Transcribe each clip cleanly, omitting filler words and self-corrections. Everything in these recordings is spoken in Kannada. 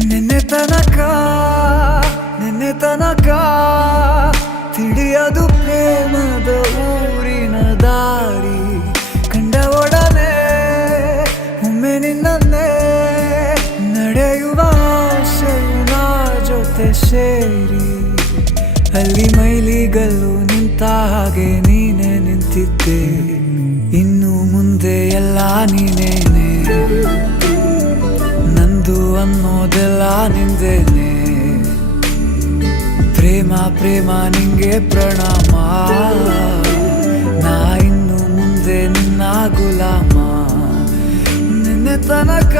ನಿನ್ನೆ ತನಕ ತಿಳಿಯದು ಪ್ರೇಮದ ಊರಿನ ದಾರಿ. ಕಂಡ ಒಡನೆ ಒಮ್ಮೆ ನಿನ್ನೇ ನಡೆಯುವ ಆಸೆಯ ಜೊತೆ ಸೇರಿ, ಅಲ್ಲಿ ಮೈಲಿಗಲ್ಲು ನಿಂತ ಹಾಗೆ ನೀನೆ ನಿಂತಿದ್ದೆ. ಇನ್ನು ಮುಂದೆ ಎಲ್ಲ ನೀನೇನೆ, ನಂದು ಅನ್ನೋದೆಲ್ಲ ನಿಂದೇನೆ. ಪ್ರೇಮ ಪ್ರೇಮ ನಿಂಗೆ ಪ್ರಣಾಮ, ನಾ ಇನ್ನು ಮುಂದೆ ನಿನ್ನ ಗುಲಾಮ. ನಿನ್ನೆ ತನಕ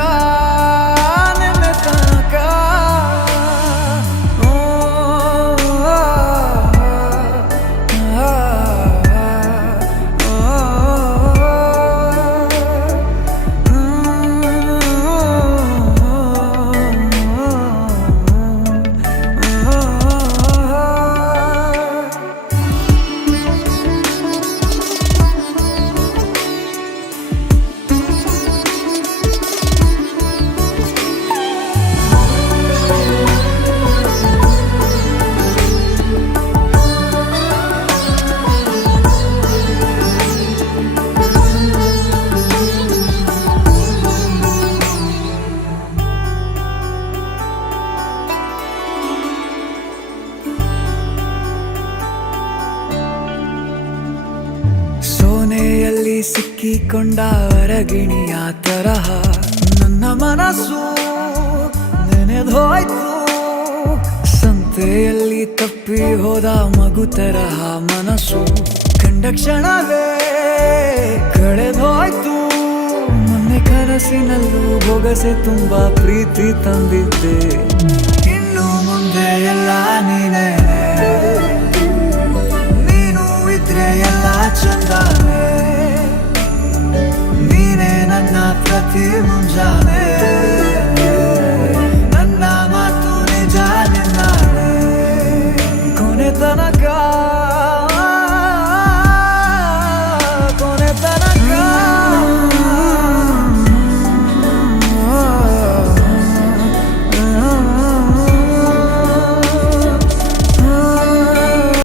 ಸೋನೆಯಲ್ಲಿ ಸಿಕ್ಕಿಕೊಂಡ ಅರಗಿಣಿಯ ತರಹ ನನ್ನ ಮನಸ್ಸು ನೆನೆದೋಯ್ತು. ಸಂತೆಯಲ್ಲಿ ತಪ್ಪಿ ಹೋದ ಮಗು ತರಹ ಮನಸ್ಸು ಕಂಡ ಕ್ಷಣವೇ ಕಳೆದೋಯ್ತು. ಮೊನ್ನೆ ಕನಸಿನಲ್ಲೂ ಬೊಗಸೆ ತುಂಬಾ ಪ್ರೀತಿ ತಂದಿದ್ದೆ. ಇನ್ನು ಮುಂದೆ ಎಲ್ಲ ನೀನೇ, ನೀನು ಇದ್ರೆ ಎಲ್ಲ ಚಂದಾನೆ. ನೀನೇ ನನ್ನ ಪ್ರತಿ ಮುಂಜಾನೆ.